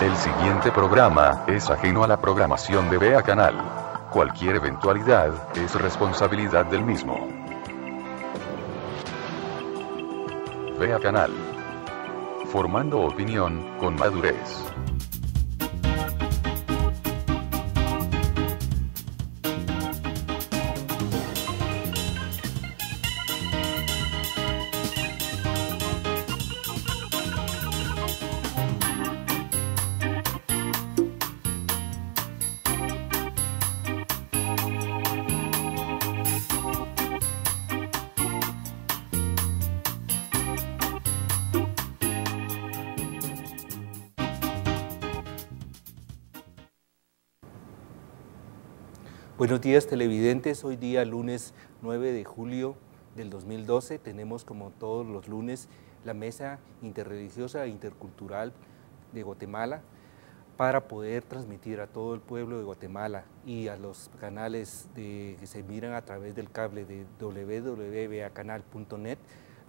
El siguiente programa es ajeno a la programación de Vea Canal. Cualquier eventualidad es responsabilidad del mismo. Vea Canal. Formando opinión con madurez. Buenos días televidentes, hoy día lunes 9 de julio del 2012 tenemos como todos los lunes la Mesa Interreligiosa e Intercultural de Guatemala para poder transmitir a todo el pueblo de Guatemala y a los canales que se miran a través del cable de www.veacanal.net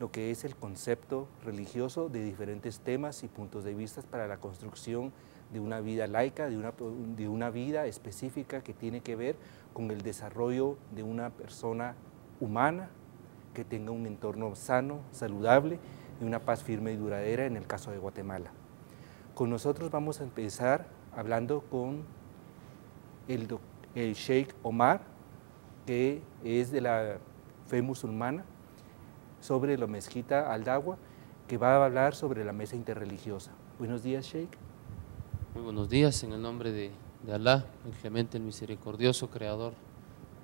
lo que es el concepto religioso de diferentes temas y puntos de vista para la construcción de una vida laica, de una vida específica que tiene que ver con el desarrollo de una persona humana que tenga un entorno sano, saludable y una paz firme y duradera en el caso de Guatemala. Con nosotros vamos a empezar hablando con el Sheikh Omar, que es de la fe musulmana, sobre la mezquita Aldagua, que va a hablar sobre la mesa interreligiosa. Buenos días, Sheikh. Muy buenos días, en el nombre de Alá, el clemente, el misericordioso, creador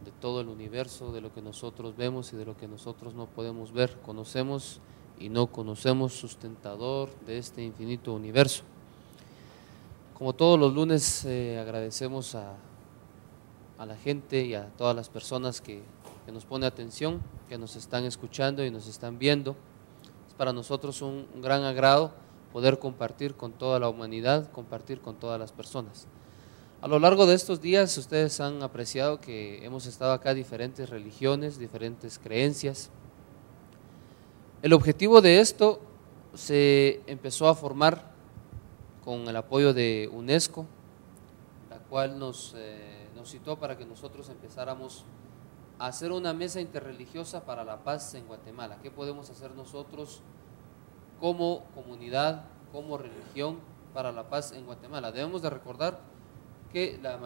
de todo el universo, de lo que nosotros vemos y de lo que nosotros no podemos ver, conocemos y no conocemos, sustentador de este infinito universo. Como todos los lunes, agradecemos a la gente y a todas las personas que nos pone atención, que nos están escuchando y nos están viendo. Es para nosotros un gran agrado poder compartir con toda la humanidad, compartir con todas las personas. A lo largo de estos días ustedes han apreciado que hemos estado acá diferentes religiones, diferentes creencias. El objetivo de esto se empezó a formar con el apoyo de UNESCO, la cual nos citó para que nosotros empezáramos a hacer una mesa interreligiosa para la paz en Guatemala. ¿Qué podemos hacer nosotros como comunidad, como religión para la paz en Guatemala? Debemos de recordar que la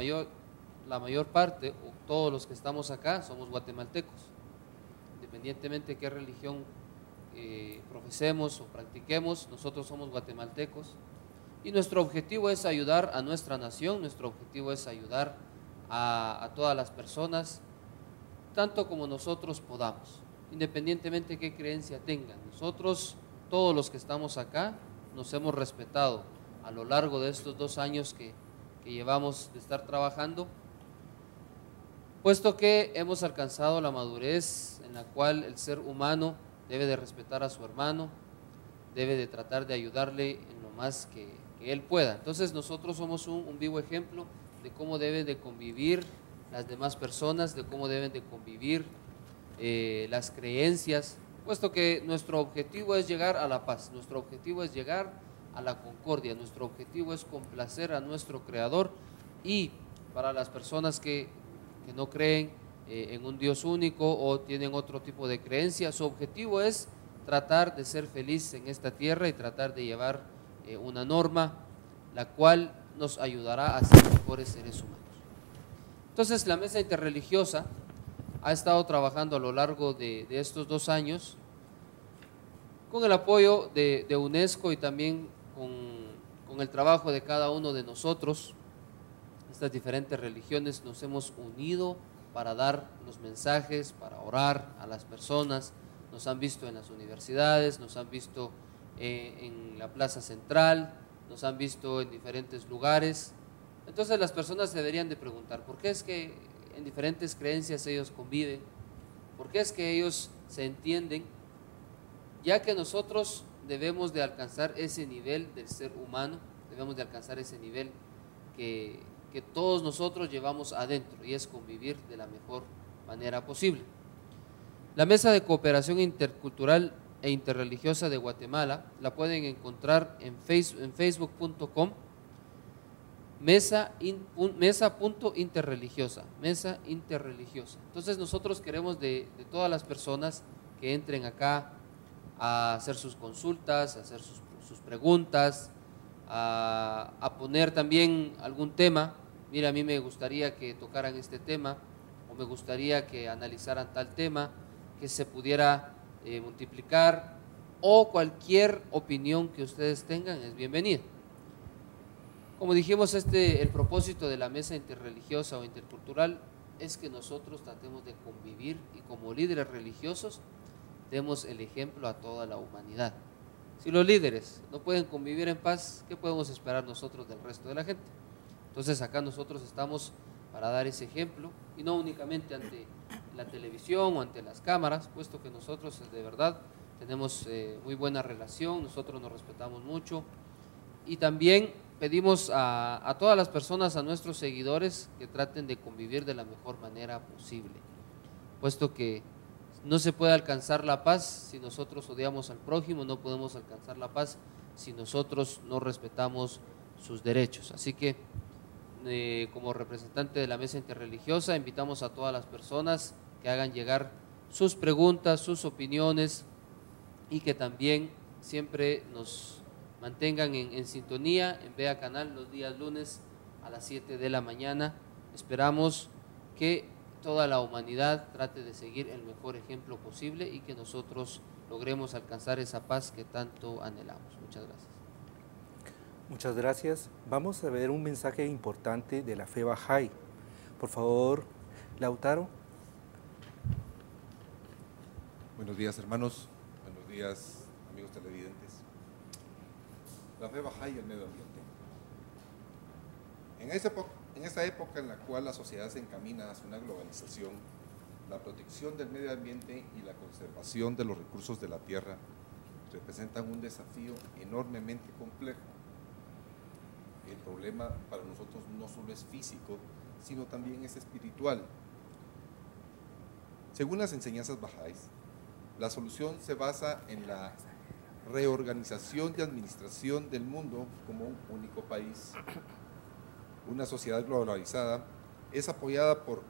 mayor parte, o todos los que estamos acá, somos guatemaltecos, independientemente de qué religión profesemos o practiquemos, nosotros somos guatemaltecos y nuestro objetivo es ayudar a nuestra nación, nuestro objetivo es ayudar a todas las personas, tanto como nosotros podamos, independientemente de qué creencia tengan. Nosotros, todos los que estamos acá, nos hemos respetado a lo largo de estos 2 años que llevamos de estar trabajando, puesto que hemos alcanzado la madurez en la cual el ser humano debe de respetar a su hermano, debe de tratar de ayudarle en lo más que él pueda. Entonces nosotros somos un vivo ejemplo de cómo deben de convivir las demás personas, de cómo deben de convivir las creencias, puesto que nuestro objetivo es llegar a la paz, nuestro objetivo es llegar a la concordia, nuestro objetivo es complacer a nuestro Creador. Y para las personas que no creen en un Dios único o tienen otro tipo de creencia, su objetivo es tratar de ser feliz en esta tierra y tratar de llevar una norma la cual nos ayudará a ser mejores seres humanos. Entonces la mesa interreligiosa ha estado trabajando a lo largo de estos 2 años con el apoyo de UNESCO y también con el trabajo de cada uno de nosotros. Estas diferentes religiones nos hemos unido para dar los mensajes, para orar a las personas. Nos han visto en las universidades, nos han visto en la plaza central, nos han visto en diferentes lugares. Entonces las personas deberían de preguntar, ¿por qué es que en diferentes creencias ellos conviven? ¿Por qué es que ellos se entienden? Ya que nosotros debemos de alcanzar ese nivel del ser humano, debemos de alcanzar ese nivel que todos nosotros llevamos adentro, y es convivir de la mejor manera posible. La Mesa de Cooperación Intercultural e Interreligiosa de Guatemala la pueden encontrar en facebook.com mesa.interreligiosa, mesa interreligiosa. Entonces nosotros queremos de todas las personas que entren acá a hacer sus consultas, a hacer sus preguntas, a poner también algún tema. Mira, a mí me gustaría que tocaran este tema, o me gustaría que analizaran tal tema, que se pudiera multiplicar, o cualquier opinión que ustedes tengan es bienvenida. Como dijimos, el propósito de la mesa interreligiosa o intercultural es que nosotros tratemos de convivir y como líderes religiosos demos el ejemplo a toda la humanidad. Si los líderes no pueden convivir en paz, ¿qué podemos esperar nosotros del resto de la gente? Entonces acá nosotros estamos para dar ese ejemplo, y no únicamente ante la televisión o ante las cámaras, puesto que nosotros de verdad tenemos muy buena relación, nosotros nos respetamos mucho, y también pedimos a todas las personas, a nuestros seguidores, que traten de convivir de la mejor manera posible, puesto que no se puede alcanzar la paz si nosotros odiamos al prójimo, no podemos alcanzar la paz si nosotros no respetamos sus derechos. Así que como representante de la mesa interreligiosa, invitamos a todas las personas que hagan llegar sus preguntas, sus opiniones, y que también siempre nos mantengan en sintonía en VEA Canal los días lunes a las 7 de la mañana. Esperamos que toda la humanidad trate de seguir el mejor ejemplo posible y que nosotros logremos alcanzar esa paz que tanto anhelamos. Muchas gracias. Muchas gracias. Vamos a ver un mensaje importante de la fe Bahá'í. Por favor, Lautaro. Buenos días, hermanos. Buenos días, amigos televidentes. La fe Bahá'í y el medio ambiente. En esta época en la cual la sociedad se encamina hacia una globalización, la protección del medio ambiente y la conservación de los recursos de la tierra representan un desafío enormemente complejo. El problema para nosotros no solo es físico, sino también es espiritual. Según las enseñanzas bahá'ís, la solución se basa en la reorganización y administración del mundo como un único país. Una sociedad globalizada es apoyada por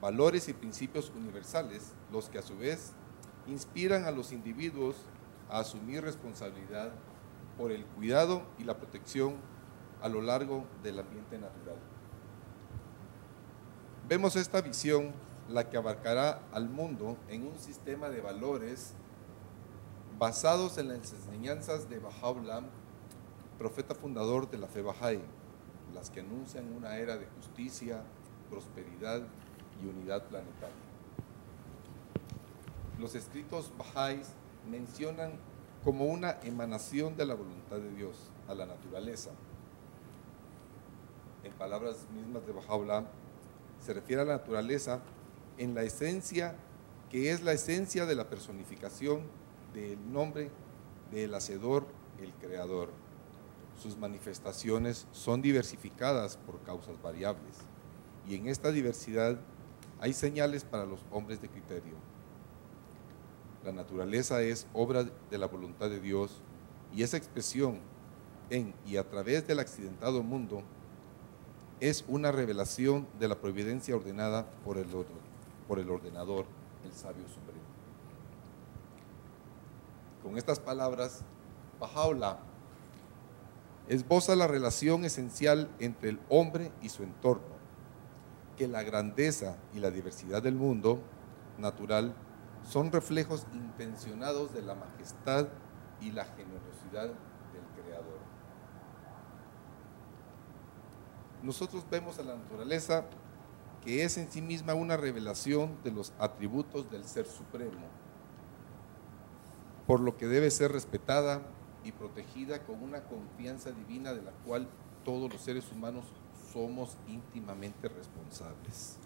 valores y principios universales, los que a su vez inspiran a los individuos a asumir responsabilidad por el cuidado y la protección a lo largo del ambiente natural. Vemos esta visión, la que abarcará al mundo en un sistema de valores basados en las enseñanzas de Baha'u'lláh, profeta fundador de la fe Bahá'í, las que anuncian una era de justicia, prosperidad y unidad planetaria. Los escritos bahá'ís mencionan como una emanación de la voluntad de Dios a la naturaleza. En palabras mismas de Baha'u'lláh, se refiere a la naturaleza en la esencia, que es la esencia de la personificación del nombre del Hacedor, el Creador. Sus manifestaciones son diversificadas por causas variables, y en esta diversidad hay señales para los hombres de criterio. La naturaleza es obra de la voluntad de Dios, y esa expresión en y a través del accidentado mundo es una revelación de la providencia ordenada por el ordenador, el sabio supremo. Con estas palabras, Baha'u'lláh esboza la relación esencial entre el hombre y su entorno, que la grandeza y la diversidad del mundo natural son reflejos intencionados de la majestad y la generosidad del Creador. Nosotros vemos a la naturaleza que es en sí misma una revelación de los atributos del Ser Supremo, por lo que debe ser respetada y protegida con una confianza divina de la cual todos los seres humanos somos íntimamente responsables.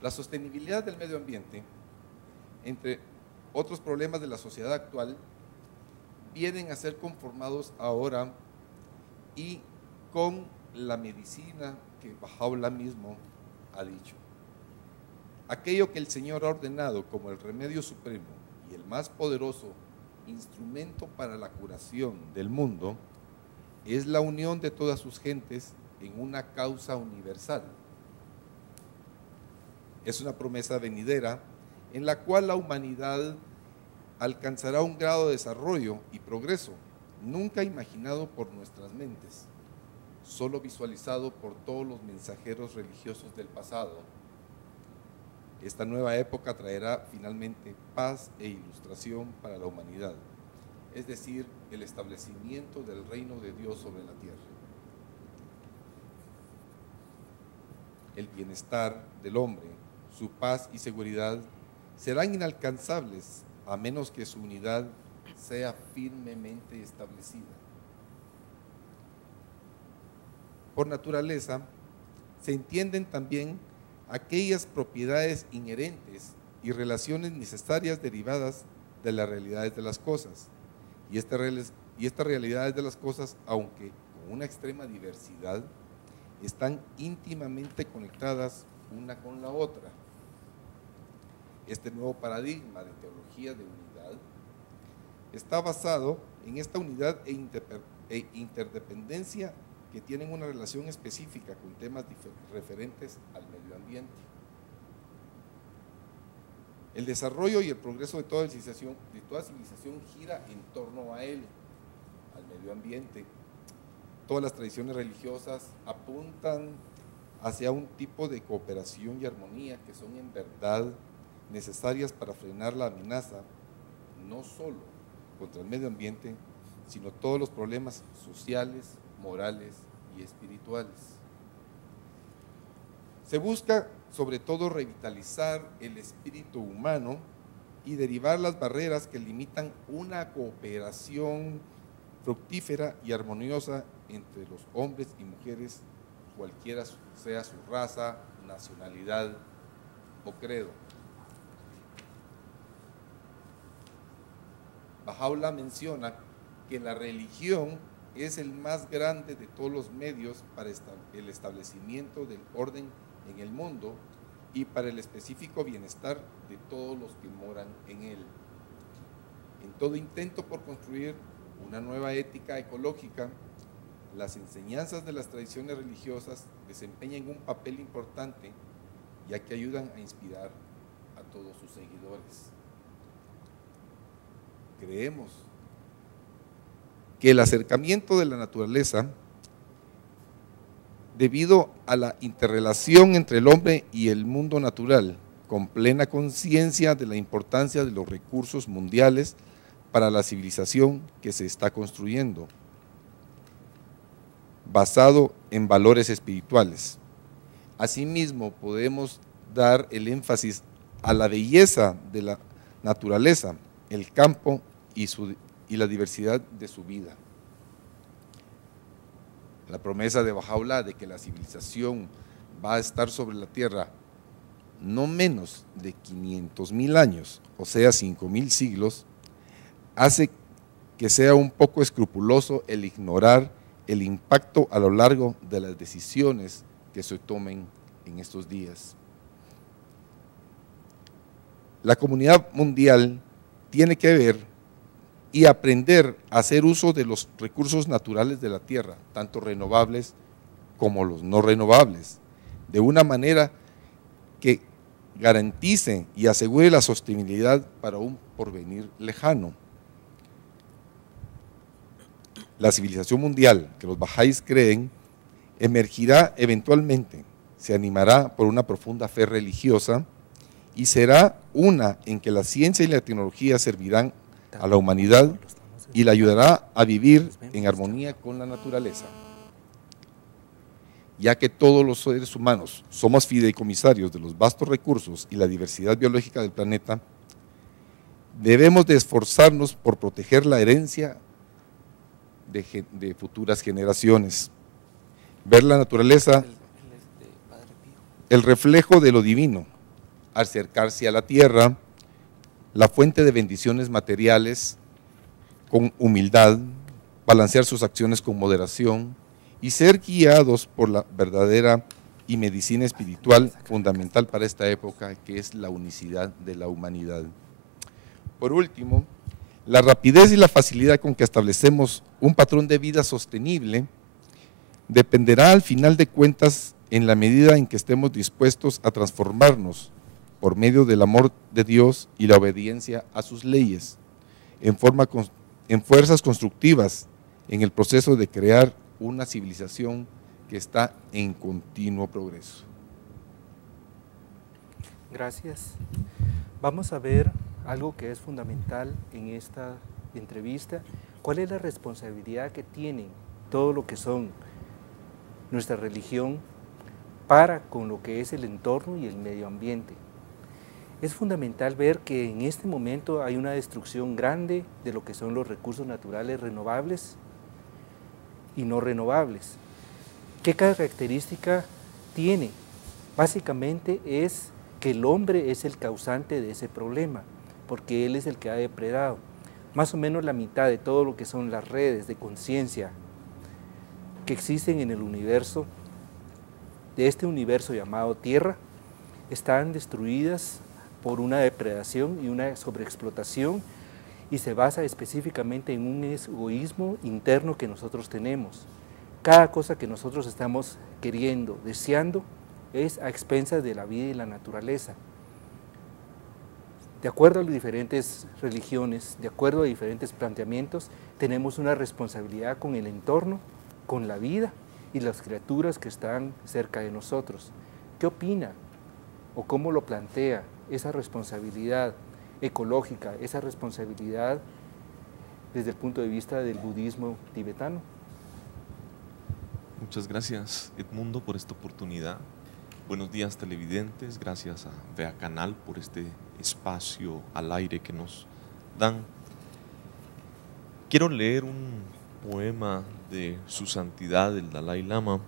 La sostenibilidad del medio ambiente, entre otros problemas de la sociedad actual, vienen a ser conformados ahora y con la medicina que Baha'u'lláh mismo ha dicho. Aquello que el Señor ha ordenado como el remedio supremo y el más poderoso instrumento para la curación del mundo es la unión de todas sus gentes en una causa universal. Es una promesa venidera en la cual la humanidad alcanzará un grado de desarrollo y progreso nunca imaginado por nuestras mentes, solo visualizado por todos los mensajeros religiosos del pasado. Esta nueva época traerá finalmente paz e ilustración para la humanidad, es decir, el establecimiento del reino de Dios sobre la tierra. El bienestar del hombre, su paz y seguridad serán inalcanzables a menos que su unidad sea firmemente establecida. Por naturaleza, se entienden también aquellas propiedades inherentes y relaciones necesarias derivadas de las realidades de las cosas. Y estas realidades de las cosas, aunque con una extrema diversidad, están íntimamente conectadas una con la otra. Este nuevo paradigma de teología de unidad está basado en esta unidad e interdependencia que tienen una relación específica con temas referentes al medio ambiente. El desarrollo y el progreso de toda civilización gira en torno a él, al medio ambiente. Todas las tradiciones religiosas apuntan hacia un tipo de cooperación y armonía que son en verdad necesarias para frenar la amenaza, no solo contra el medio ambiente, sino todos los problemas sociales, morales y espirituales. Se busca sobre todo revitalizar el espíritu humano y derivar las barreras que limitan una cooperación fructífera y armoniosa entre los hombres y mujeres, cualquiera sea su raza, nacionalidad o credo. Bahá'u'lláh menciona que la religión es el más grande de todos los medios para el establecimiento del orden en el mundo y para el específico bienestar de todos los que moran en él. En todo intento por construir una nueva ética ecológica, las enseñanzas de las tradiciones religiosas desempeñan un papel importante, ya que ayudan a inspirar a todos sus seguidores. Creemos que el acercamiento de la naturaleza, debido a la interrelación entre el hombre y el mundo natural, con plena conciencia de la importancia de los recursos mundiales para la civilización que se está construyendo, basado en valores espirituales. Asimismo, podemos dar el énfasis a la belleza de la naturaleza, el campo y la diversidad de su vida. La promesa de Bahá'u'lláh de que la civilización va a estar sobre la tierra no menos de 500,000 años, o sea 5,000 siglos, hace que sea un poco escrupuloso el ignorar el impacto a lo largo de las decisiones que se tomen en estos días. La comunidad mundial tiene que ver y aprender a hacer uso de los recursos naturales de la tierra, tanto renovables como los no renovables, de una manera que garantice y asegure la sostenibilidad para un porvenir lejano. La civilización mundial que los bahá'ís creen emergirá eventualmente, se animará por una profunda fe religiosa y será una en que la ciencia y la tecnología servirán a la humanidad y la ayudará a vivir en armonía con la naturaleza. Ya que todos los seres humanos somos fideicomisarios de los vastos recursos y la diversidad biológica del planeta, debemos de esforzarnos por proteger la herencia de futuras generaciones. Ver la naturaleza, el reflejo de lo divino, acercarse a la tierra, la fuente de bendiciones materiales, con humildad, balancear sus acciones con moderación y ser guiados por la verdadera y medicina espiritual fundamental para esta época, que es la unicidad de la humanidad. Por último, La rapidez y la facilidad con que establecemos un patrón de vida sostenible dependerá al final de cuentas en la medida en que estemos dispuestos a transformarnos por medio del amor de Dios y la obediencia a sus leyes, en fuerzas constructivas en el proceso de crear una civilización que está en continuo progreso. Gracias. Vamos a ver algo que es fundamental en esta entrevista. ¿Cuál es la responsabilidad que tienen todo lo que son nuestra religión para con lo que es el entorno y el medio ambiente? Es fundamental ver que en este momento hay una destrucción grande de lo que son los recursos naturales renovables y no renovables. ¿Qué característica tiene? Básicamente es que el hombre es el causante de ese problema, porque él es el que ha depredado. Más o menos la mitad de todo lo que son las redes de conciencia que existen en el universo, de este universo llamado Tierra, están destruidas por una depredación y una sobreexplotación, y se basa específicamente en un egoísmo interno que nosotros tenemos. Cada cosa que nosotros estamos queriendo, deseando, es a expensas de la vida y la naturaleza. De acuerdo a las diferentes religiones, de acuerdo a diferentes planteamientos, tenemos una responsabilidad con el entorno, con la vida y las criaturas que están cerca de nosotros. ¿Qué opina o cómo lo plantea esa responsabilidad ecológica, esa responsabilidad desde el punto de vista del budismo tibetano? Muchas gracias, Edmundo, por esta oportunidad. Buenos días, televidentes. Gracias a VEA Canal por este espacio al aire que nos dan. Quiero leer un poema de Su Santidad el Dalai Lama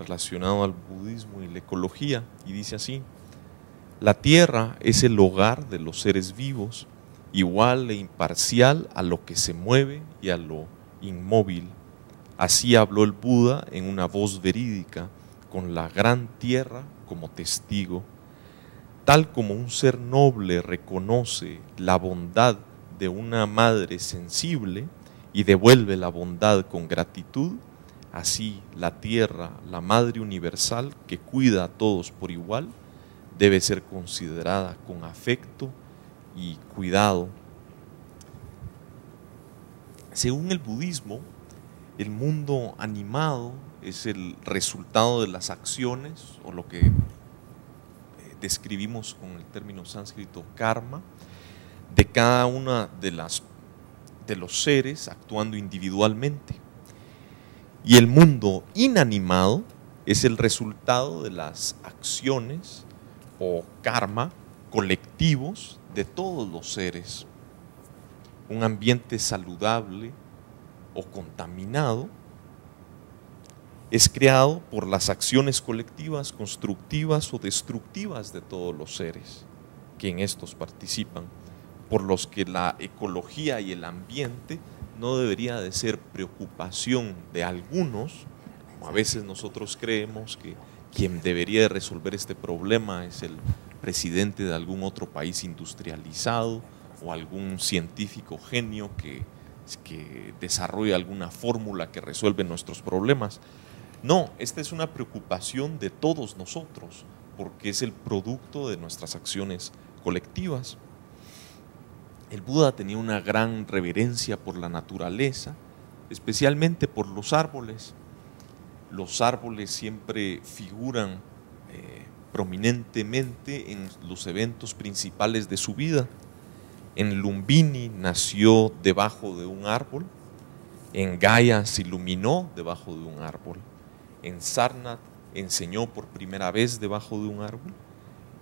relacionado al budismo y la ecología, y dice así: la tierra es el hogar de los seres vivos, igual e imparcial a lo que se mueve y a lo inmóvil. Así habló el Buda en una voz verídica, con la gran tierra como testigo. Tal como un ser noble reconoce la bondad de una madre sensible y devuelve la bondad con gratitud, así la tierra, la madre universal que cuida a todos por igual, debe ser considerada con afecto y cuidado. Según el budismo, el mundo animado es el resultado de las acciones, o lo que describimos con el término sánscrito karma, de cada una de los seres actuando individualmente. Y el mundo inanimado es el resultado de las acciones o karma colectivos de todos los seres. Un ambiente saludable o contaminado es creado por las acciones colectivas, constructivas o destructivas de todos los seres que en estos participan, por los que la ecología y el ambiente no debería de ser preocupación de algunos. A veces nosotros creemos que quien debería de resolver este problema es el presidente de algún otro país industrializado o algún científico genio que desarrolla alguna fórmula que resuelve nuestros problemas. No, esta es una preocupación de todos nosotros, porque es el producto de nuestras acciones colectivas. El Buda tenía una gran reverencia por la naturaleza, especialmente por los árboles. Los árboles siempre figuran prominentemente en los eventos principales de su vida. En Lumbini nació debajo de un árbol, en Gaya se iluminó debajo de un árbol, en Sarnath enseñó por primera vez debajo de un árbol,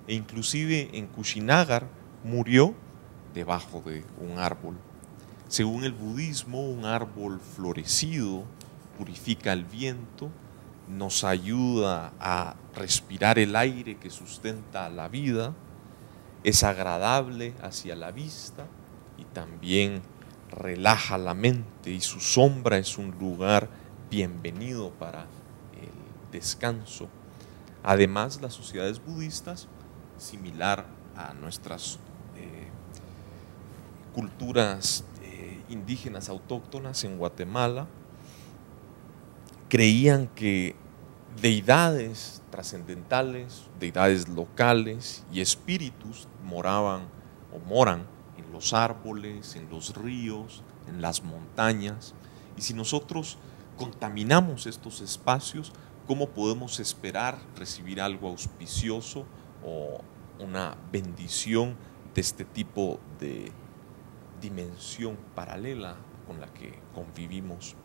e inclusive en Kushinagar murió debajo de un árbol. Según el budismo, un árbol florecido purifica el viento, nos ayuda a respirar el aire que sustenta la vida, es agradable hacia la vista y también relaja la mente, y su sombra es un lugar bienvenido para el descanso. Además, las sociedades budistas, similar a nuestras culturas indígenas autóctonas en Guatemala creían que deidades trascendentales, deidades locales y espíritus moraban o moran en los árboles, en los ríos, en las montañas. Y si nosotros contaminamos estos espacios, ¿cómo podemos esperar recibir algo auspicioso o una bendición de este tipo de dimensión paralela con la que convivimos?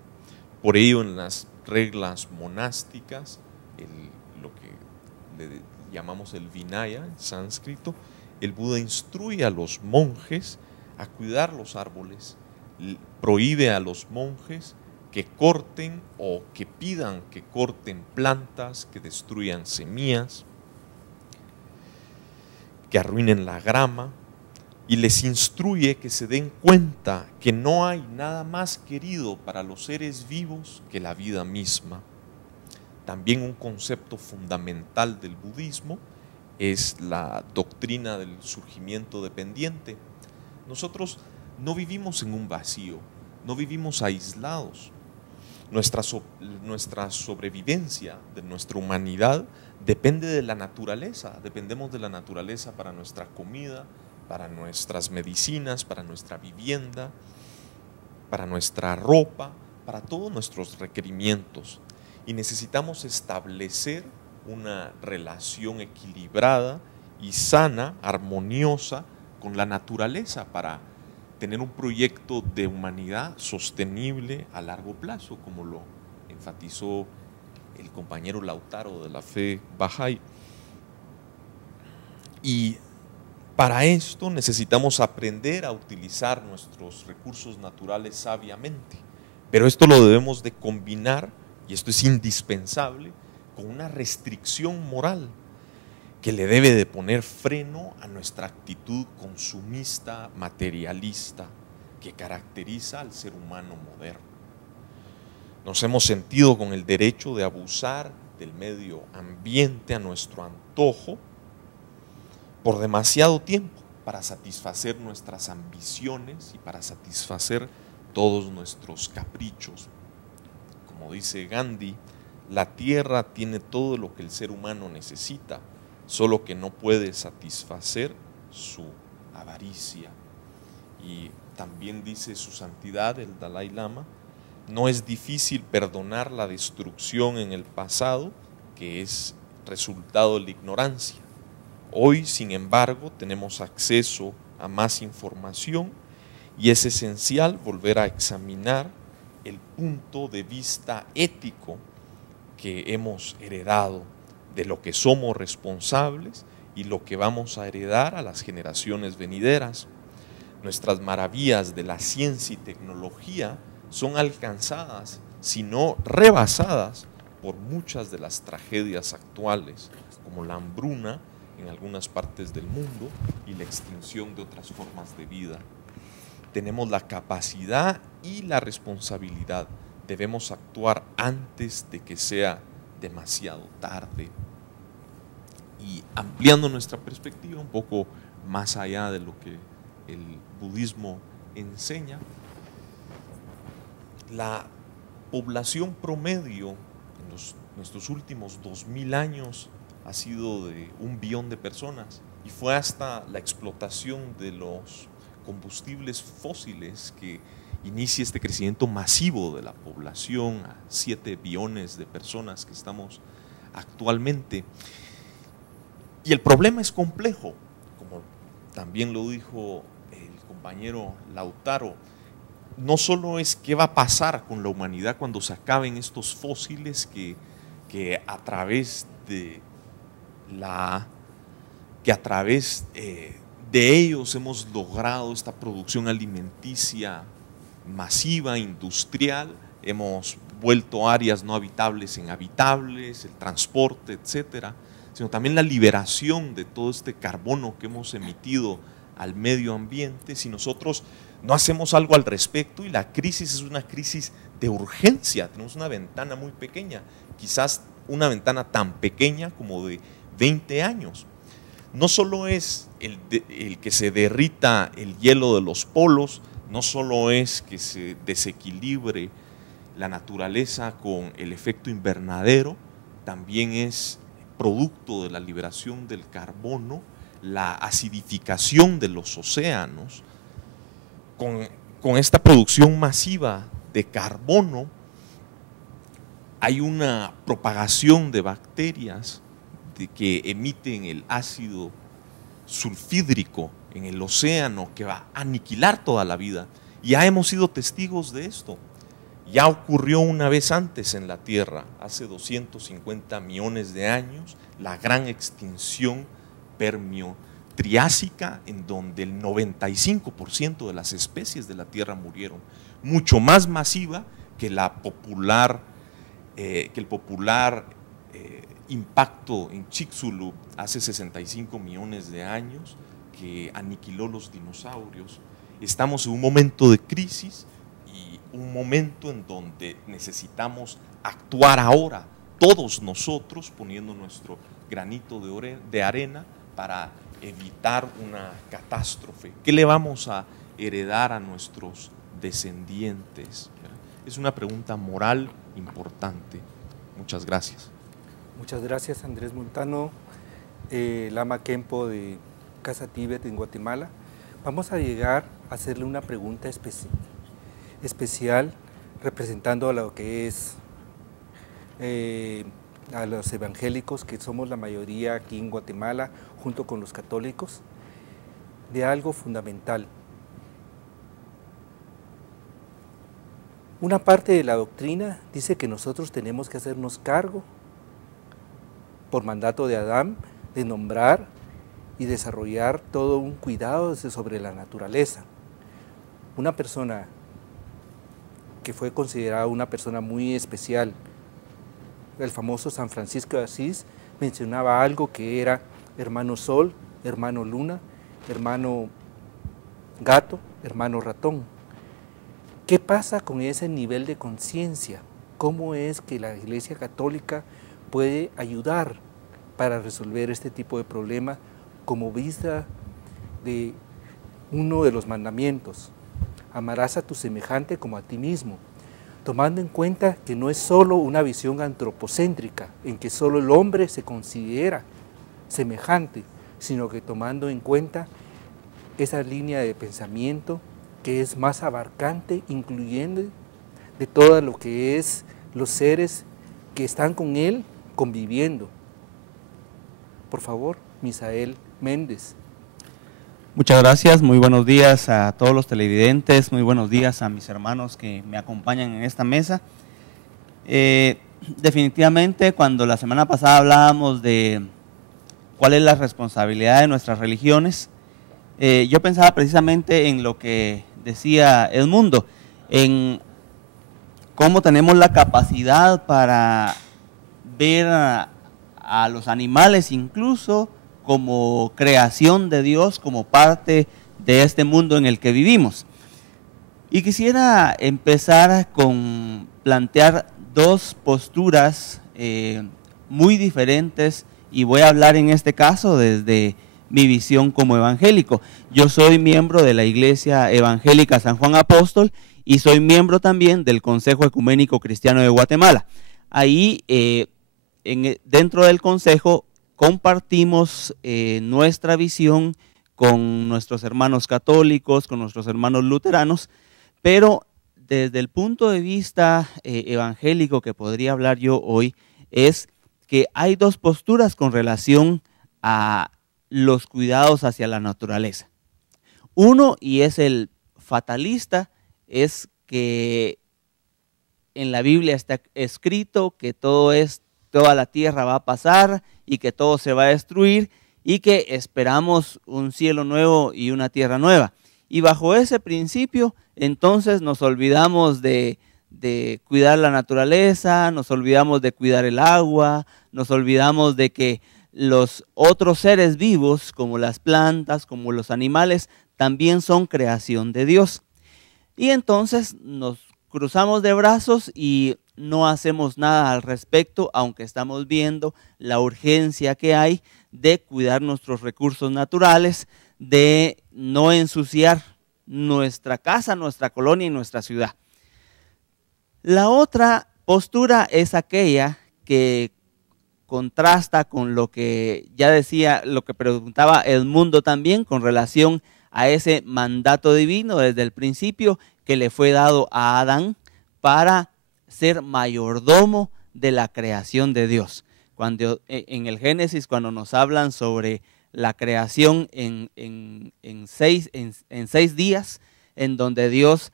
Por ello, en las reglas monásticas, lo que le llamamos el Vinaya en sánscrito, el Buda instruye a los monjes a cuidar los árboles, prohíbe a los monjes que corten o que pidan que corten plantas, que destruyan semillas, que arruinen la grama, y les instruye que se den cuenta que no hay nada más querido para los seres vivos que la vida misma. También un concepto fundamental del budismo es la doctrina del surgimiento dependiente. Nosotros no vivimos en un vacío, no vivimos aislados. Nuestra sobrevivencia de nuestra humanidad depende de la naturaleza, dependemos de la naturaleza para nuestra comida, para nuestras medicinas, para nuestra vivienda, para nuestra ropa, para todos nuestros requerimientos. Y necesitamos establecer una relación equilibrada y sana, armoniosa con la naturaleza para tener un proyecto de humanidad sostenible a largo plazo, como lo enfatizó el compañero Lautaro de la fe Bahá'í. Y para esto necesitamos aprender a utilizar nuestros recursos naturales sabiamente, pero esto lo debemos de combinar, y esto es indispensable, con una restricción moral que le debe de poner freno a nuestra actitud consumista, materialista, que caracteriza al ser humano moderno. Nos hemos sentido con el derecho de abusar del medio ambiente a nuestro antojo por demasiado tiempo para satisfacer nuestras ambiciones y para satisfacer todos nuestros caprichos. Como dice Gandhi, la tierra tiene todo lo que el ser humano necesita, solo que no puede satisfacer su avaricia. Y también dice su santidad, el Dalai Lama, no es difícil perdonar la destrucción en el pasado, que es resultado de la ignorancia. Hoy, sin embargo, tenemos acceso a más información y es esencial volver a examinar el punto de vista ético que hemos heredado, de lo que somos responsables y lo que vamos a heredar a las generaciones venideras. Nuestras maravillas de la ciencia y tecnología son alcanzadas, si no rebasadas, por muchas de las tragedias actuales, como la hambruna en algunas partes del mundo y la extinción de otras formas de vida. Tenemos la capacidad y la responsabilidad. Debemos actuar antes de que sea demasiado tarde. Y ampliando nuestra perspectiva un poco más allá de lo que el budismo enseña, la población promedio en nuestros últimos 2000 años ha sido de 1 billón de personas, y fue hasta la explotación de los combustibles fósiles que inicia este crecimiento masivo de la población a 7 billones de personas que estamos actualmente. Y el problema es complejo, como también lo dijo el compañero Lautaro. No solo es qué va a pasar con la humanidad cuando se acaben estos fósiles que a través de ellos hemos logrado esta producción alimenticia masiva, industrial, hemos vuelto áreas no habitables en habitables, el transporte, etcétera, sino también la liberación de todo este carbono que hemos emitido al medio ambiente. Si nosotros no hacemos algo al respecto, y la crisis es una crisis de urgencia, tenemos una ventana muy pequeña, quizás una ventana tan pequeña como de 20 años. No solo es el que se derrita el hielo de los polos, no solo es que se desequilibre la naturaleza con el efecto invernadero, también es producto de la liberación del carbono, la acidificación de los océanos. Con esta producción masiva de carbono hay una propagación de bacterias que emiten el ácido sulfídrico en el océano que va a aniquilar toda la vida. Ya hemos sido testigos de esto. Ya ocurrió una vez antes en la Tierra, hace 250 millones de años, la gran extinción Permio-Triásica, en donde el 95% de las especies de la Tierra murieron, mucho más masiva que el popular impacto en Chicxulub hace 65 millones de años, que aniquiló los dinosaurios. Estamos en un momento de crisis y un momento en donde necesitamos actuar ahora, todos nosotros, poniendo nuestro granito de arena para evitar una catástrofe. ¿Qué le vamos a heredar a nuestros descendientes? Es una pregunta moral importante. Muchas gracias. Muchas gracias, Andrés Montano, Lama Khenpo de Casa Tíbet en Guatemala. Vamos a llegar a hacerle una pregunta especial representando a lo que es a los evangélicos, que somos la mayoría aquí en Guatemala, junto con los católicos, de algo fundamental. Una parte de la doctrina dice que nosotros tenemos que hacernos cargo, por mandato de Adán, de nombrar y desarrollar todo un cuidado sobre la naturaleza. Una persona que fue considerada una persona muy especial, el famoso San Francisco de Asís, mencionaba algo que era hermano sol, hermano luna, hermano gato, hermano ratón. ¿Qué pasa con ese nivel de conciencia? ¿Cómo es que la Iglesia Católica puede ayudar para resolver este tipo de problemas como vista de uno de los mandamientos? Amarás a tu semejante como a ti mismo, tomando en cuenta que no es solo una visión antropocéntrica, en que solo el hombre se considera semejante, sino que tomando en cuenta esa línea de pensamiento que es más abarcante, incluyendo de todo lo que es los seres que están con él conviviendo. Por favor, Misael Méndez. Muchas gracias, muy buenos días a todos los televidentes, muy buenos días a mis hermanos que me acompañan en esta mesa. Definitivamente, cuando la semana pasada hablábamos de cuál es la responsabilidad de nuestras religiones, yo pensaba precisamente en lo que decía Edmundo, en cómo tenemos la capacidad para ver a los animales incluso como creación de Dios, como parte de este mundo en el que vivimos. Y quisiera empezar con plantear dos posturas muy diferentes, y voy a hablar en este caso desde mi visión como evangélico. Yo soy miembro de la Iglesia Evangélica San Juan Apóstol y soy miembro también del Consejo Ecuménico Cristiano de Guatemala. Ahí, dentro del Consejo, compartimos nuestra visión con nuestros hermanos católicos, con nuestros hermanos luteranos, pero desde el punto de vista evangélico que podría hablar yo hoy, es que hay dos posturas con relación a los cuidados hacia la naturaleza. Uno, y es el fatalista, es que en la Biblia está escrito que toda la tierra va a pasar y que todo se va a destruir y que esperamos un cielo nuevo y una tierra nueva. Y bajo ese principio, entonces nos olvidamos de cuidar la naturaleza, nos olvidamos de cuidar el agua, nos olvidamos de que los otros seres vivos, como las plantas, como los animales, también son creación de Dios. Y entonces nos cruzamos de brazos y no hacemos nada al respecto, aunque estamos viendo la urgencia que hay de cuidar nuestros recursos naturales, de no ensuciar nuestra casa, nuestra colonia y nuestra ciudad. La otra postura es aquella que contrasta con lo que ya decía, lo que preguntaba Edmundo también con relación a ese mandato divino desde el principio que le fue dado a Adán para ser mayordomo de la creación de Dios. Cuando en el Génesis, cuando nos hablan sobre la creación en 6 días, en donde Dios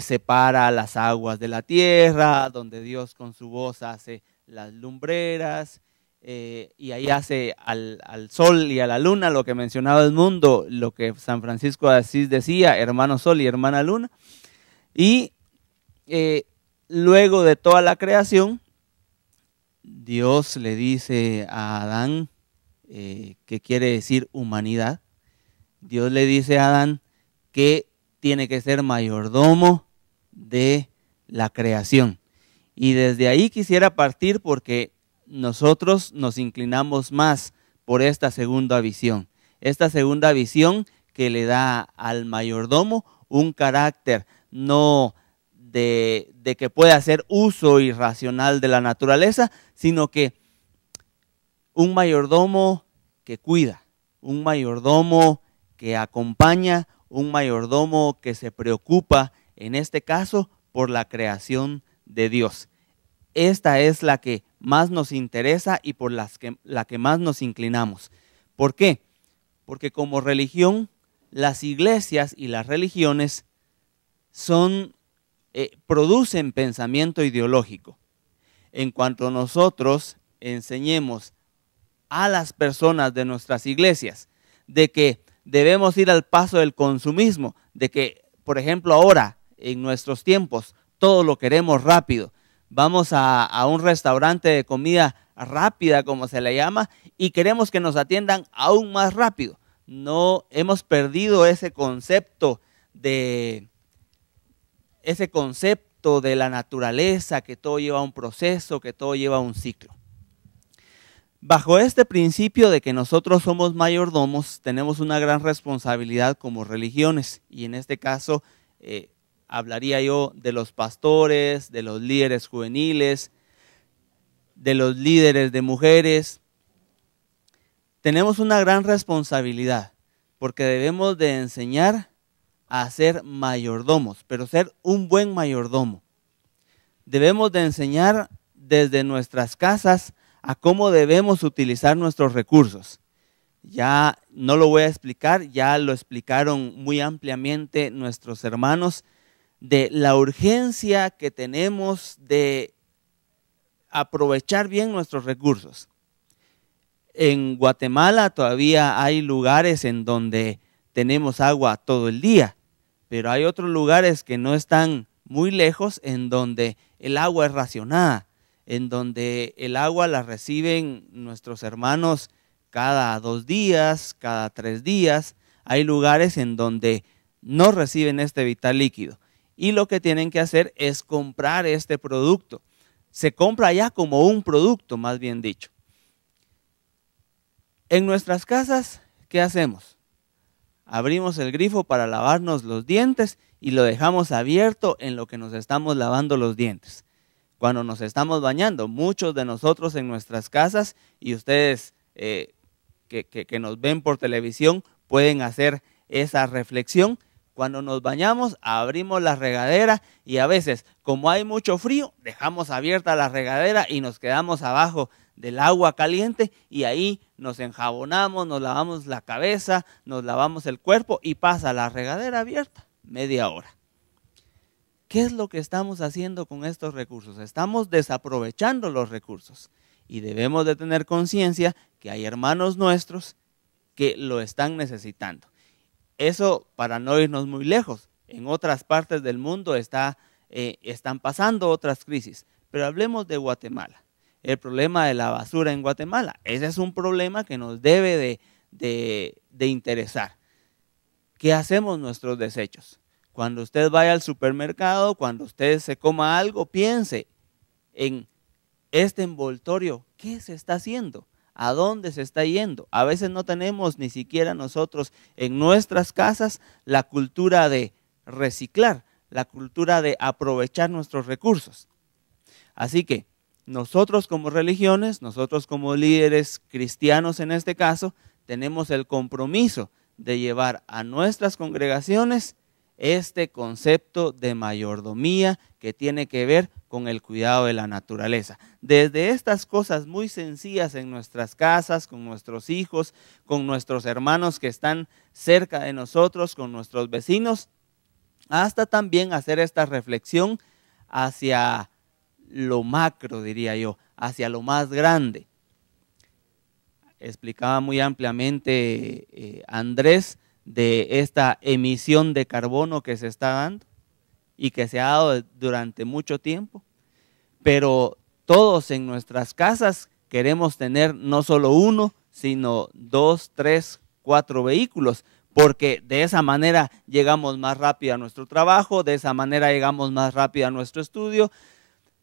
separa las aguas de la tierra, donde Dios con su voz hace las lumbreras, y ahí hace al sol y a la luna, lo que mencionaba Edmundo, lo que San Francisco de Asís decía, hermano sol y hermana luna. Y luego de toda la creación, Dios le dice a Adán, que quiere decir humanidad, Dios le dice a Adán que tiene que ser mayordomo de la creación. Y desde ahí quisiera partir porque nosotros nos inclinamos más por esta segunda visión. Esta segunda visión que le da al mayordomo un carácter no de que pueda hacer uso irracional de la naturaleza, sino que un mayordomo que cuida, un mayordomo que acompaña, un mayordomo que se preocupa, en este caso, por la creación de Dios. Esta es la que más nos interesa y por la que más nos inclinamos. ¿Por qué? Porque como religión, las iglesias y las religiones producen pensamiento ideológico. En cuanto nosotros enseñemos a las personas de nuestras iglesias de que debemos ir al paso del consumismo, de que, por ejemplo, ahora, en nuestros tiempos, todo lo queremos rápido. Vamos a un restaurante de comida rápida, como se le llama, y queremos que nos atiendan aún más rápido. No hemos perdido ese concepto de la naturaleza, que todo lleva un proceso, que todo lleva un ciclo. Bajo este principio de que nosotros somos mayordomos, tenemos una gran responsabilidad como religiones, y en este caso hablaría yo de los pastores, de los líderes juveniles, de los líderes de mujeres. Tenemos una gran responsabilidad porque debemos de enseñar a ser mayordomos, pero ser un buen mayordomo. Debemos de enseñar desde nuestras casas a cómo debemos utilizar nuestros recursos. Ya no lo voy a explicar, ya lo explicaron muy ampliamente nuestros hermanos de la urgencia que tenemos de aprovechar bien nuestros recursos. En Guatemala todavía hay lugares en donde tenemos agua todo el día, pero hay otros lugares que no están muy lejos en donde el agua es racionada, en donde el agua la reciben nuestros hermanos cada 2 días, cada 3 días. Hay lugares en donde no reciben este vital líquido y lo que tienen que hacer es comprar este producto. Se compra ya como un producto, más bien dicho. En nuestras casas, ¿qué hacemos? Abrimos el grifo para lavarnos los dientes y lo dejamos abierto en lo que nos estamos lavando los dientes. Cuando nos estamos bañando, muchos de nosotros en nuestras casas, y ustedes que nos ven por televisión pueden hacer esa reflexión. Cuando nos bañamos, abrimos la regadera y a veces, como hay mucho frío, dejamos abierta la regadera y nos quedamos abajo del agua caliente y ahí nos enjabonamos, nos lavamos la cabeza, nos lavamos el cuerpo y pasa la regadera abierta media hora. ¿Qué es lo que estamos haciendo con estos recursos? Estamos desaprovechando los recursos y debemos de tener conciencia que hay hermanos nuestros que lo están necesitando. Eso para no irnos muy lejos. En otras partes del mundo están pasando otras crisis, pero hablemos de Guatemala. El problema de la basura en Guatemala, ese es un problema que nos debe de interesar. ¿Qué hacemos nuestros desechos? Cuando usted vaya al supermercado, cuando usted se coma algo, piense en este envoltorio, ¿qué se está haciendo? ¿A dónde se está yendo? A veces no tenemos ni siquiera nosotros en nuestras casas la cultura de reciclar, la cultura de aprovechar nuestros recursos. Así que nosotros como religiones, nosotros como líderes cristianos en este caso, tenemos el compromiso de llevar a nuestras congregaciones este concepto de mayordomía que tiene que ver con el cuidado de la naturaleza. Desde estas cosas muy sencillas en nuestras casas, con nuestros hijos, con nuestros hermanos que están cerca de nosotros, con nuestros vecinos, hasta también hacer esta reflexión hacia lo macro, diría yo, hacia lo más grande. Explicaba muy ampliamente Andrés de esta emisión de carbono que se está dando y que se ha dado durante mucho tiempo, pero todos en nuestras casas queremos tener no solo uno, sino 2, 3, 4 vehículos, porque de esa manera llegamos más rápido a nuestro trabajo, de esa manera llegamos más rápido a nuestro estudio,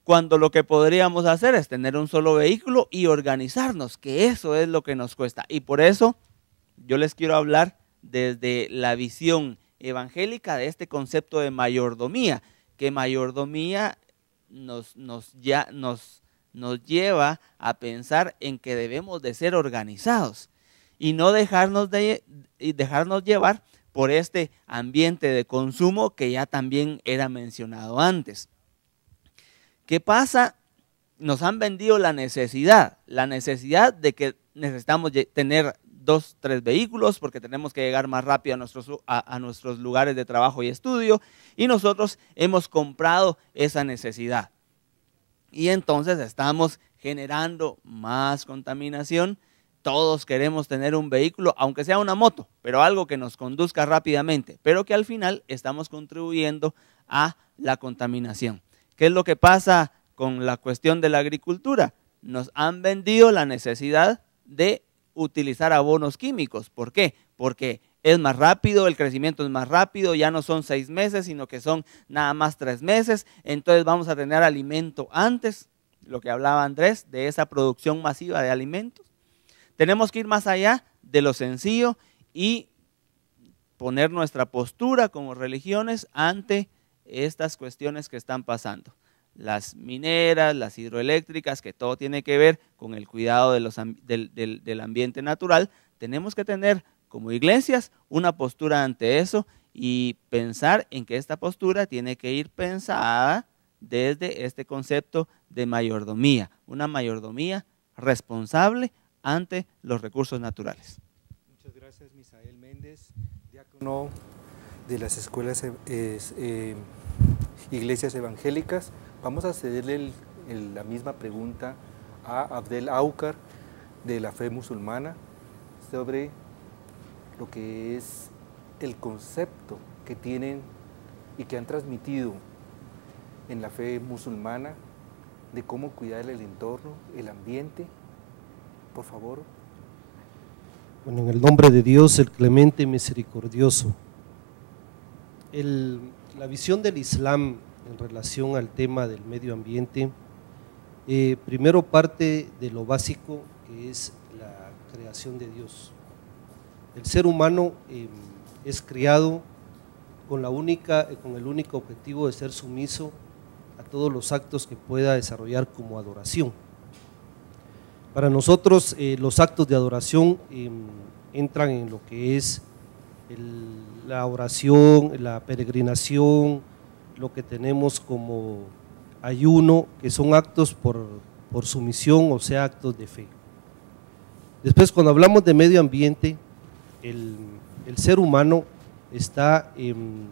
cuando lo que podríamos hacer es tener un solo vehículo y organizarnos, que eso es lo que nos cuesta. Y por eso yo les quiero hablar desde la visión evangélica de este concepto de mayordomía, que mayordomía nos lleva a pensar en que debemos de ser organizados y no dejarnos llevar por este ambiente de consumo que ya también era mencionado antes. ¿Qué pasa? Nos han vendido la necesidad de que necesitamos tener 2, 3 vehículos porque tenemos que llegar más rápido a nuestros lugares de trabajo y estudio, y nosotros hemos comprado esa necesidad. Y entonces estamos generando más contaminación. Todos queremos tener un vehículo, aunque sea una moto, pero algo que nos conduzca rápidamente, pero que al final estamos contribuyendo a la contaminación. ¿Qué es lo que pasa con la cuestión de la agricultura? Nos han vendido la necesidad de utilizar abonos químicos. ¿Por qué? Porque es más rápido, el crecimiento es más rápido, ya no son 6 meses, sino que son nada más 3 meses. Entonces vamos a tener alimento antes, lo que hablaba Andrés, de esa producción masiva de alimentos. Tenemos que ir más allá de lo sencillo y poner nuestra postura como religiones ante estas cuestiones que están pasando. Las mineras, las hidroeléctricas, que todo tiene que ver con el cuidado de del ambiente natural. Tenemos que tener como iglesias una postura ante eso y pensar en que esta postura tiene que ir pensada desde este concepto de mayordomía, una mayordomía responsable ante los recursos naturales. Muchas gracias, Misael Méndez, diácono de las escuelas iglesias evangélicas. Vamos a cederle la misma pregunta a Abdel Aukar de la fe musulmana sobre lo que es el concepto que tienen y que han transmitido en la fe musulmana de cómo cuidar el entorno, el ambiente. Por favor. Bueno, en el nombre de Dios, el clemente y misericordioso. La visión del Islam en relación al tema del medio ambiente, primero parte de lo básico, que es la creación de Dios. El ser humano es criado con el único objetivo de ser sumiso a todos los actos que pueda desarrollar como adoración. Para nosotros los actos de adoración entran en lo que es la oración, la peregrinación, lo que tenemos como ayuno, que son actos por sumisión, o sea, actos de fe. Después, cuando hablamos de medio ambiente, el ser humano está en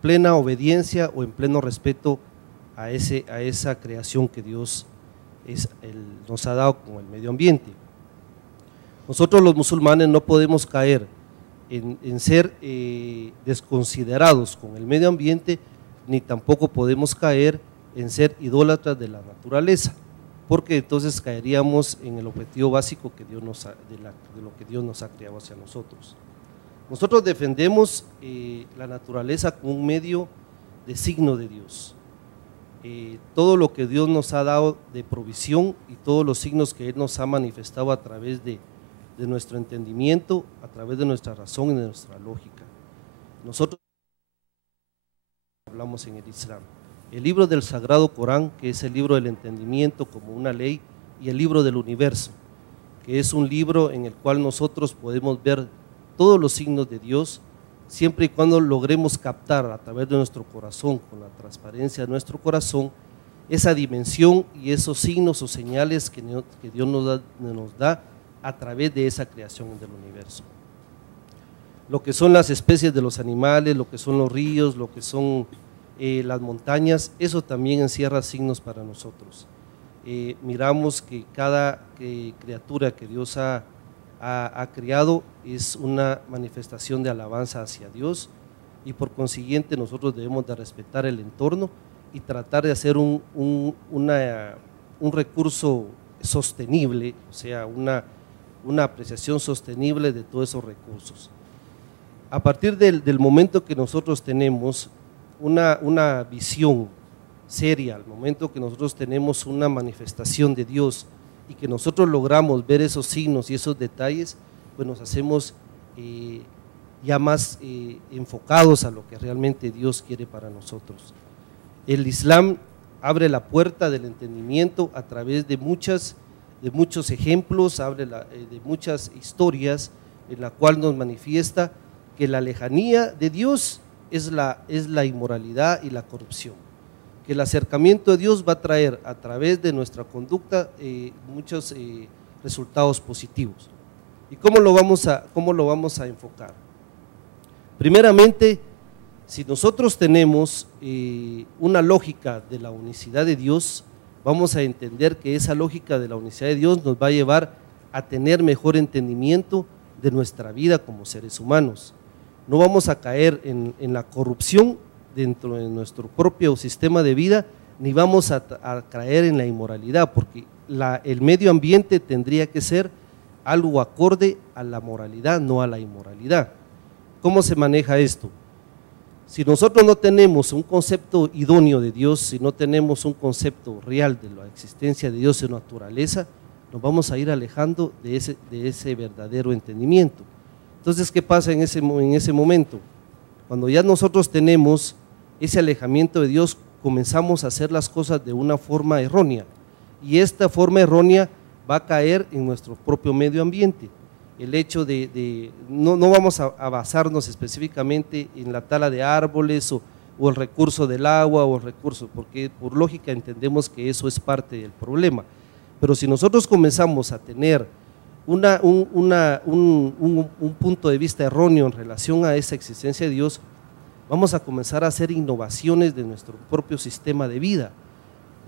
plena obediencia o en pleno respeto a esa creación que Dios nos ha dado como el medio ambiente. Nosotros los musulmanes no podemos caer en ser desconsiderados con el medio ambiente, ni tampoco podemos caer en ser idólatras de la naturaleza, porque entonces caeríamos en el objetivo básico de lo que Dios nos ha creado hacia nosotros. Nosotros defendemos la naturaleza como un medio de signo de Dios. todo lo que Dios nos ha dado de provisión y todos los signos que Él nos ha manifestado a través de nuestro entendimiento, a través de nuestra razón y de nuestra lógica. Nosotros hablamos en el Islam. El libro del Sagrado Corán, que es el libro del entendimiento como una ley, y el libro del universo, que es un libro en el cual nosotros podemos ver todos los signos de Dios, siempre y cuando logremos captar a través de nuestro corazón, con la transparencia de nuestro corazón, esa dimensión y esos signos o señales que Dios nos da a través de esa creación del universo. Lo que son las especies de los animales, lo que son los ríos, lo que son las montañas, eso también encierra signos para nosotros. Miramos que cada criatura que Dios ha creado es una manifestación de alabanza hacia Dios, y por consiguiente nosotros debemos de respetar el entorno y tratar de hacer un recurso sostenible, o sea, una apreciación sostenible de todos esos recursos. A partir del momento que nosotros tenemos una visión seria, al momento que nosotros tenemos una manifestación de Dios y que nosotros logramos ver esos signos y esos detalles, pues nos hacemos ya más enfocados a lo que realmente Dios quiere para nosotros. El Islam abre la puerta del entendimiento a través de muchos ejemplos, abre de muchas historias en la cual nos manifiesta que la lejanía de Dios es la inmoralidad y la corrupción, que el acercamiento a Dios va a traer a través de nuestra conducta muchos resultados positivos. ¿Y cómo lo vamos a enfocar? Primeramente, si nosotros tenemos una lógica de la unicidad de Dios, vamos a entender que esa lógica de la unicidad de Dios nos va a llevar a tener mejor entendimiento de nuestra vida como seres humanos. No vamos a caer en la corrupción dentro de nuestro propio sistema de vida, ni vamos a caer en la inmoralidad, porque el medio ambiente tendría que ser algo acorde a la moralidad, no a la inmoralidad. ¿Cómo se maneja esto? Si nosotros no tenemos un concepto idóneo de Dios, si no tenemos un concepto real de la existencia de Dios en naturaleza, nos vamos a ir alejando de ese verdadero entendimiento. Entonces, ¿qué pasa en ese momento? Cuando ya nosotros tenemos ese alejamiento de Dios, comenzamos a hacer las cosas de una forma errónea, y esta forma errónea va a caer en nuestro propio medio ambiente. El hecho no vamos a basarnos específicamente en la tala de árboles o el recurso del agua o el recurso, porque por lógica entendemos que eso es parte del problema. Pero si nosotros comenzamos a tener un punto de vista erróneo en relación a esa existencia de Dios, vamos a comenzar a hacer innovaciones de nuestro propio sistema de vida,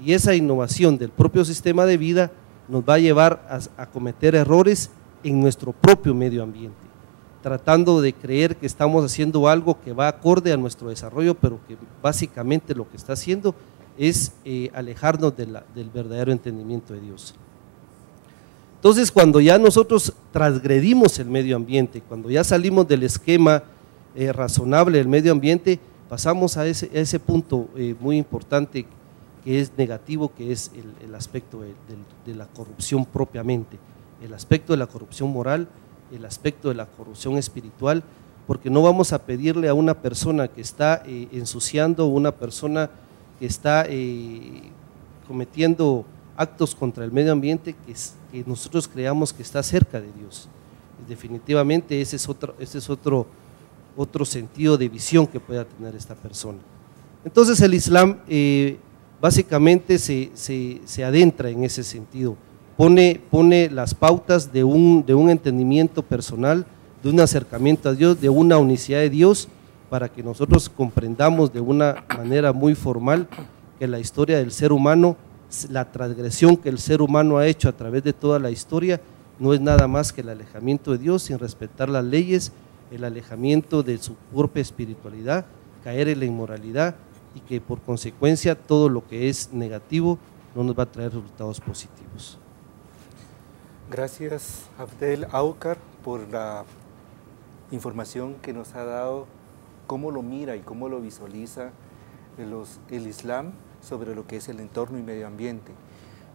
y esa innovación del propio sistema de vida nos va a llevar a cometer errores en nuestro propio medio ambiente, tratando de creer que estamos haciendo algo que va acorde a nuestro desarrollo, pero que básicamente lo que está haciendo es alejarnos del verdadero entendimiento de Dios. Entonces, cuando ya nosotros transgredimos el medio ambiente, cuando ya salimos del esquema razonable del medio ambiente, pasamos a ese punto muy importante que es negativo, que es el aspecto de la corrupción propiamente, el aspecto de la corrupción moral, el aspecto de la corrupción espiritual, porque no vamos a pedirle a una persona que está ensuciando, una persona que está cometiendo actos contra el medio ambiente que nosotros creamos que está cerca de Dios. Y definitivamente ese es otro sentido de visión que pueda tener esta persona. Entonces el Islam básicamente se adentra en ese sentido, pone las pautas de un entendimiento personal, de un acercamiento a Dios, de una unicidad de Dios, para que nosotros comprendamos de una manera muy formal que la historia del ser humano, la transgresión que el ser humano ha hecho a través de toda la historia, no es nada más que el alejamiento de Dios sin respetar las leyes, el alejamiento de su propia espiritualidad, caer en la inmoralidad, y que por consecuencia todo lo que es negativo no nos va a traer resultados positivos. Gracias, Abdel Aukar, por la información que nos ha dado, cómo lo mira y cómo lo visualiza el Islam sobre lo que es el entorno y medio ambiente.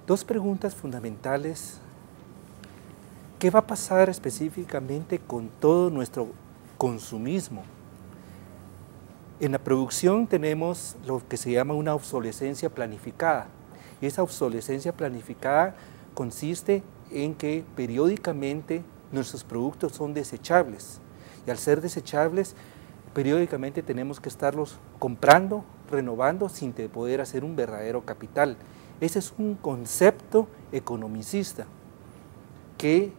Dos preguntas fundamentales. ¿Qué va a pasar específicamente con todo nuestro consumismo? En la producción tenemos lo que se llama una obsolescencia planificada. Y esa obsolescencia planificada consiste en que periódicamente nuestros productos son desechables. Y al ser desechables, periódicamente tenemos que estarlos comprando, renovando, sin poder hacer un verdadero capital. Ese es un concepto economicista que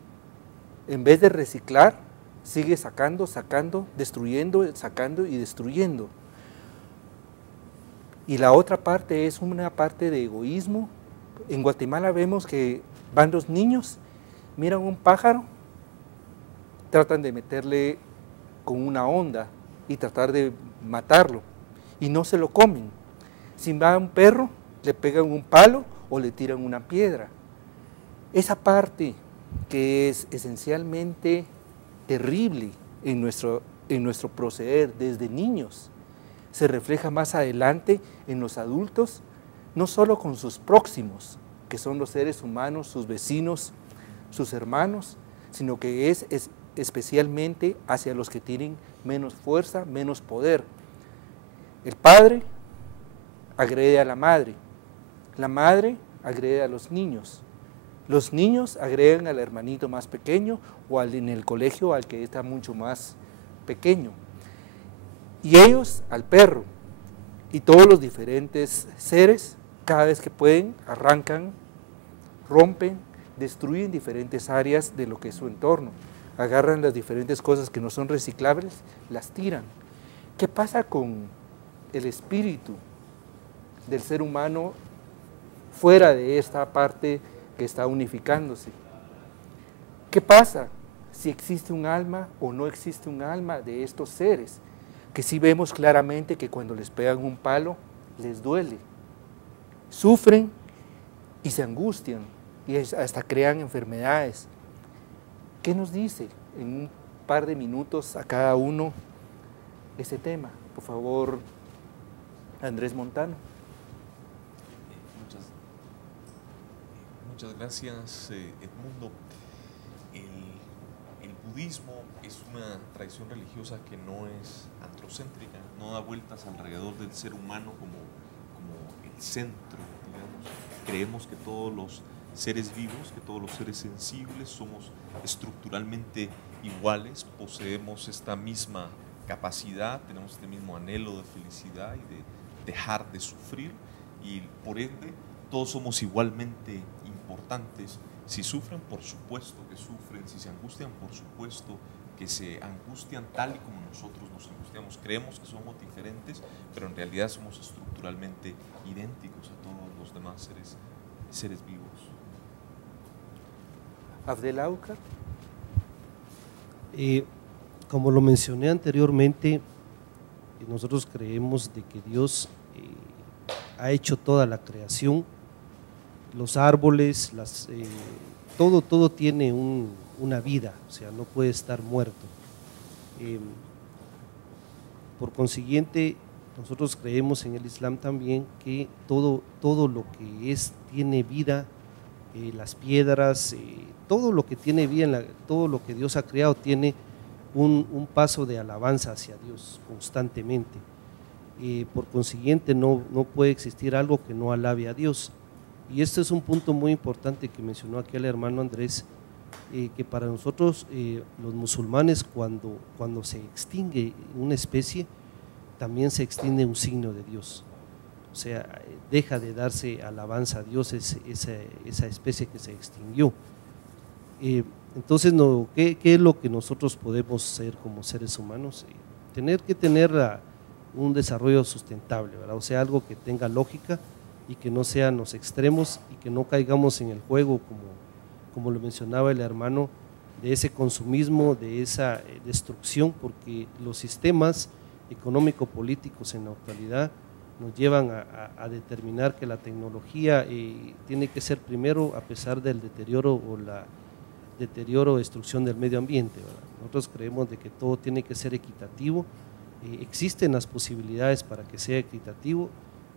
en vez de reciclar, sigue sacando, destruyendo, sacando y destruyendo. Y la otra parte es una parte de egoísmo. En Guatemala vemos que van los niños, miran un pájaro, tratan de meterle con una onda y tratar de matarlo, y no se lo comen. Si va un perro, le pegan un palo o le tiran una piedra. Esa parte que es esencialmente terrible en nuestro proceder desde niños, se refleja más adelante en los adultos, no solo con sus próximos, que son los seres humanos, sus vecinos, sus hermanos, sino que es especialmente hacia los que tienen menos fuerza, menos poder. El padre agrede a la madre agrede a los niños agreden al hermanito más pequeño o en el colegio al que está mucho más pequeño, y ellos al perro, y todos los diferentes seres, cada vez que pueden, arrancan, rompen, destruyen diferentes áreas de lo que es su entorno, agarran las diferentes cosas que no son reciclables, las tiran. ¿Qué pasa con el espíritu del ser humano fuera de esta parte que está unificándose? ¿Qué pasa si existe un alma o no existe un alma de estos seres? Que sí vemos claramente que cuando les pegan un palo, les duele, sufren y se angustian y hasta crean enfermedades. ¿Qué nos dice en un par de minutos a cada uno ese tema? Por favor, Andrés Montano. Muchas gracias, Edmundo. El budismo es una tradición religiosa que no es androcéntrica, no da vueltas alrededor del ser humano como el centro, digamos. Creemos que todos los seres vivos, que todos los seres sensibles somos estructuralmente iguales, poseemos esta misma capacidad, tenemos este mismo anhelo de felicidad y de dejar de sufrir, y por ende todos somos igualmente importantes. Si sufren, por supuesto que sufren. Si se angustian, por supuesto que se angustian tal y como nosotros nos angustiamos. Creemos que somos diferentes, pero en realidad somos estructuralmente idénticos a todos los demás seres vivos. Abdelaucar. Como lo mencioné anteriormente, nosotros creemos de que Dios ha hecho toda la creación, los árboles, todo tiene una vida, o sea, no puede estar muerto. Por consiguiente, nosotros creemos en el Islam también que todo lo que tiene vida, las piedras, todo lo que tiene vida, todo lo que Dios ha creado tiene un paso de alabanza hacia Dios constantemente. Por consiguiente, no puede existir algo que no alabe a Dios. Y este es un punto muy importante que mencionó aquí el hermano Andrés, que para nosotros los musulmanes, cuando se extingue una especie, también se extingue un signo de Dios. O sea, deja de darse alabanza a Dios esa especie que se extinguió. Entonces, ¿qué es lo que nosotros podemos hacer como seres humanos? Tener un desarrollo sustentable, ¿verdad? O sea, algo que tenga lógica y que no sean los extremos y que no caigamos en el juego, como lo mencionaba el hermano, de ese consumismo, de esa destrucción, porque los sistemas económico-políticos en la actualidad nos llevan a determinar que la tecnología tiene que ser primero a pesar del deterioro o la deterioro o destrucción del medio ambiente, ¿verdad? Nosotros creemos de que todo tiene que ser equitativo, existen las posibilidades para que sea equitativo,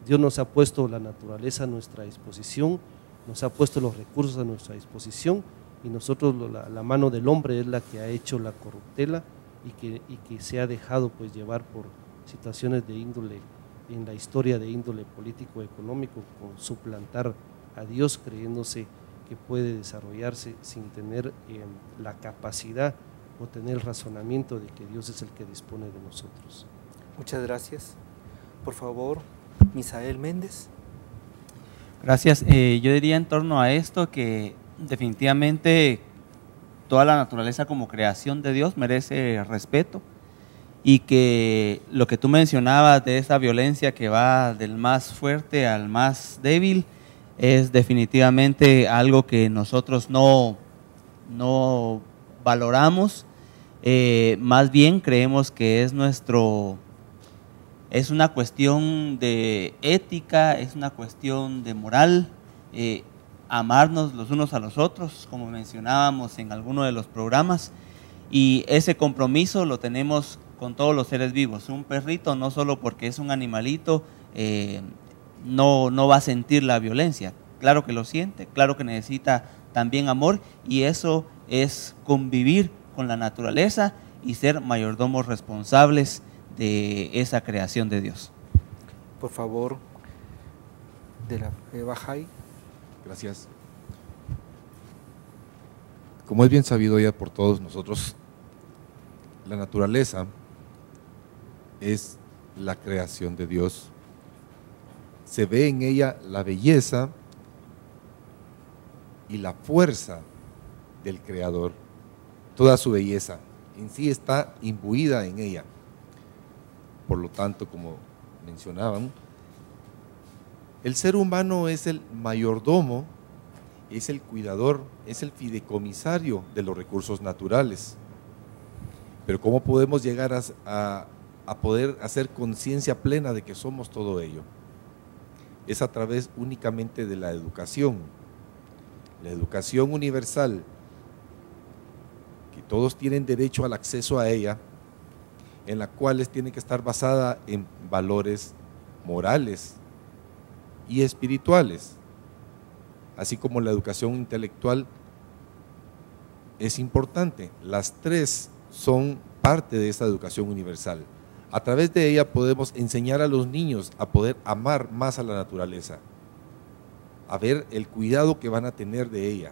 Dios nos ha puesto la naturaleza a nuestra disposición, nos ha puesto los recursos a nuestra disposición, y nosotros la mano del hombre es la que ha hecho la corruptela y que se ha dejado pues llevar por situaciones de índole, en la historia de índole político-económico, con suplantar a Dios creyéndose que puede desarrollarse sin tener la capacidad o tener el razonamiento de que Dios es el que dispone de nosotros. Muchas gracias. Por favor, Misael Méndez. Gracias. Yo diría en torno a esto que definitivamente toda la naturaleza como creación de Dios merece respeto, y que lo que tú mencionabas de esa violencia que va del más fuerte al más débil es definitivamente algo que nosotros no valoramos. Más bien creemos que es una cuestión de ética, es una cuestión de moral, amarnos los unos a los otros, como mencionábamos en alguno de los programas, y ese compromiso lo tenemos con todos los seres vivos. Un perrito, no solo porque es un animalito, no va a sentir la violencia. Claro que lo siente, claro que necesita también amor, y eso es convivir con la naturaleza y ser mayordomos responsables de esa creación de Dios. Por favor, de la Bajay. Gracias. Como es bien sabido ya por todos nosotros, la naturaleza es la creación de Dios. Se ve en ella la belleza y la fuerza del Creador. Toda su belleza en sí está imbuida en ella. Por lo tanto, como mencionaban, el ser humano es el mayordomo, es el cuidador, es el fideicomisario de los recursos naturales. Pero ¿cómo podemos llegar a poder hacer conciencia plena de que somos todo ello? Es a través únicamente de la educación universal, que todos tienen derecho al acceso a ella, en la cual tiene que estar basada en valores morales y espirituales, así como la educación intelectual es importante. Las tres son parte de esta educación universal. A través de ella podemos enseñar a los niños a poder amar más a la naturaleza, a ver el cuidado que van a tener de ella.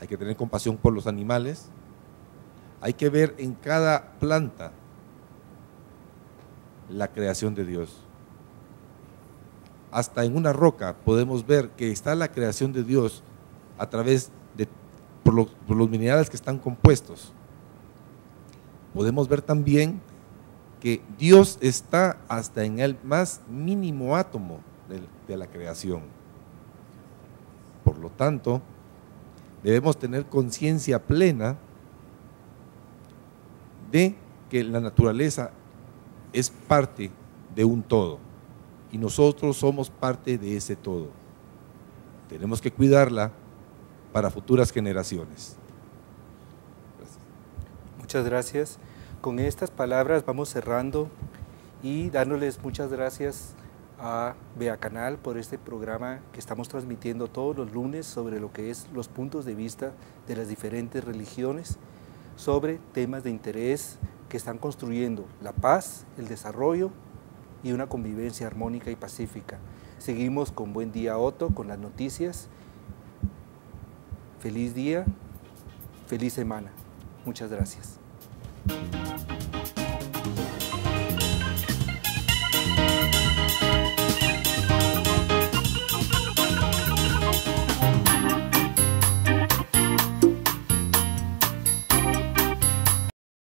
Hay que tener compasión por los animales, hay que ver en cada planta la creación de Dios. Hasta en una roca podemos ver que está la creación de Dios a través de por los minerales que están compuestos. Podemos ver también que Dios está hasta en el más mínimo átomo de la creación. Por lo tanto, debemos tener conciencia plena de que la naturaleza es parte de un todo y nosotros somos parte de ese todo. Tenemos que cuidarla para futuras generaciones. Gracias. Muchas gracias. Con estas palabras vamos cerrando y dándoles muchas gracias a Vea Canal por este programa que estamos transmitiendo todos los lunes sobre lo que es los puntos de vista de las diferentes religiones sobre temas de interés que están construyendo la paz, el desarrollo y una convivencia armónica y pacífica. Seguimos con Buen Día Otto, con las noticias. Feliz día, feliz semana. Muchas gracias.